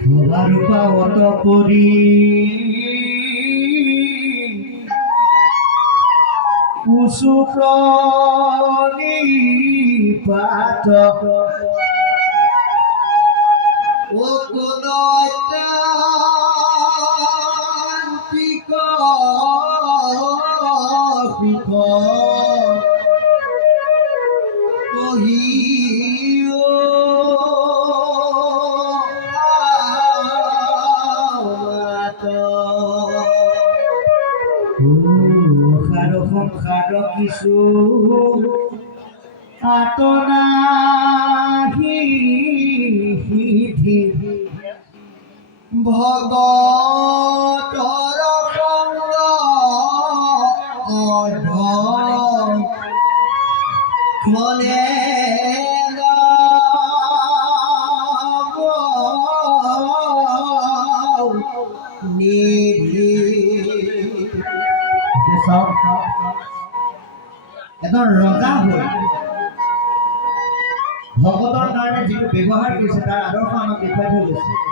ভবাৰূপাৱত পৰি কুচুপ্ৰণিপাত অকুলতান্তিক সুখ কহিও সাৰ সংসাৰ কিছু আতনাহি সিদ্ধি ভগতৰ সংগ অধ খনে এজন ৰজা হৈ ভগতৰ কাৰণে যিটো ব্যৱহাৰ কৰিছে তাৰ আদৰ্শ আমাক দেখুৱাই থৈ গৈছে।